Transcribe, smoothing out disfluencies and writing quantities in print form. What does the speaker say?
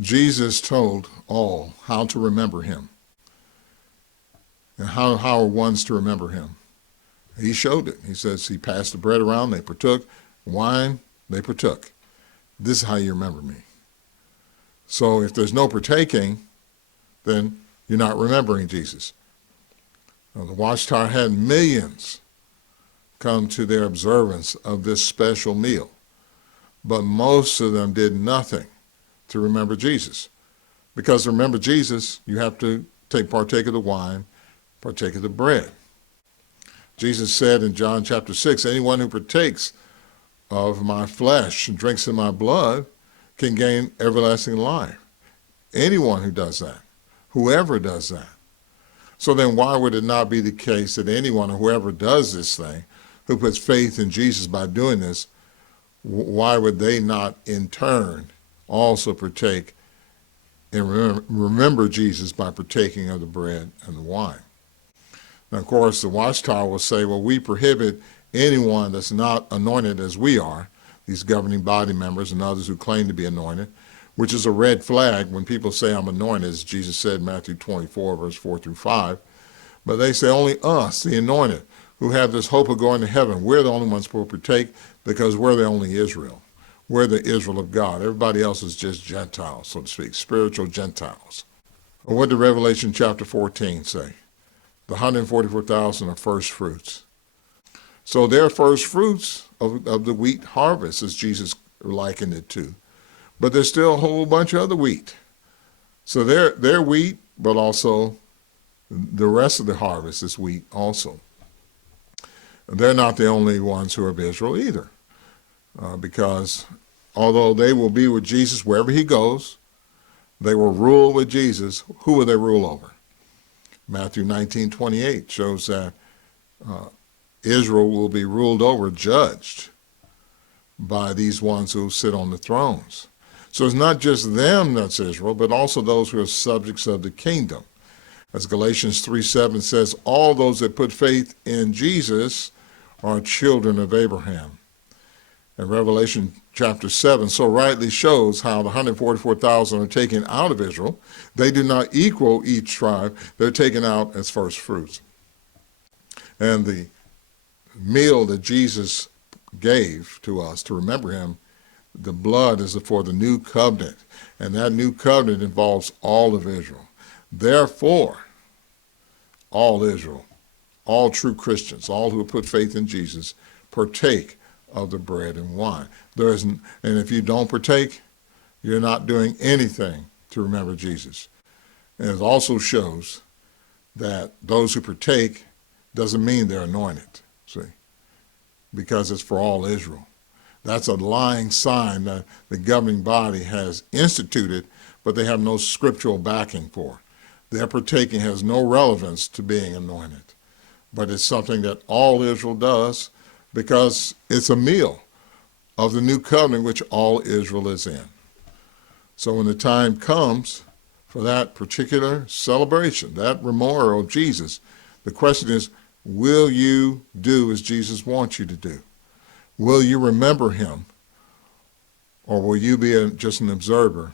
Jesus told all how to remember him and how are ones to remember him. He showed it. He says he passed the bread around, they partook, wine, they partook. This is how you remember me. So if there's no partaking, then you're not remembering Jesus. Now, the Watchtower had millions come to their observance of this special meal, but most of them did nothing to remember Jesus. Because to remember Jesus, you have to partake of the wine, partake of the bread. Jesus said in John chapter 6, anyone who partakes of my flesh and drinks in my blood can gain everlasting life. Anyone who does that, whoever does that. So then why would it not be the case that anyone or whoever does this thing, who puts faith in Jesus by doing this, why would they not in turn also partake and remember Jesus by partaking of the bread and the wine? Now, of course, the Watchtower will say, well, we prohibit anyone that's not anointed as we are, these governing body members and others who claim to be anointed, which is a red flag when people say I'm anointed, as Jesus said in Matthew 24, verse 4 through 5. But they say only us, the anointed, who have this hope of going to heaven, we're the only ones who will partake because we're the only Israel. We're the Israel of God. Everybody else is just Gentiles, so to speak, spiritual Gentiles. What did Revelation chapter 14 say? The 144,000 are first fruits. So they're first fruits of the wheat harvest, as Jesus likened it to. But there's still a whole bunch of other wheat. So they're wheat, but also the rest of the harvest is wheat also. They're not the only ones who are of Israel either, because although they will be with Jesus wherever he goes, they will rule with Jesus. Who will they rule over? Matthew 19:28 shows that Israel will be ruled over, judged by these ones who sit on the thrones. So it's not just them that's Israel, but also those who are subjects of the kingdom. As Galatians 3:7 says, all those that put faith in Jesus are children of Abraham. And Revelation chapter 7 so rightly shows how the 144,000 are taken out of Israel. They do not equal each tribe. They're taken out as first fruits. And the meal that Jesus gave to us to remember him, the blood is for the new covenant. And that new covenant involves all of Israel. Therefore, all Israel, all true Christians, all who put faith in Jesus, partake of the bread and wine. And if you don't partake, you're not doing anything to remember Jesus. And it also shows that those who partake doesn't mean they're anointed, see, because it's for all Israel. That's a lying sign that the governing body has instituted, but they have no scriptural backing for. Their partaking has no relevance to being anointed, but it's something that all Israel does because it's a meal of the new covenant which all Israel is in. So when the time comes for that particular celebration, that memorial of Jesus, the question is, will you do as Jesus wants you to do? Will you remember him, or will you be just an observer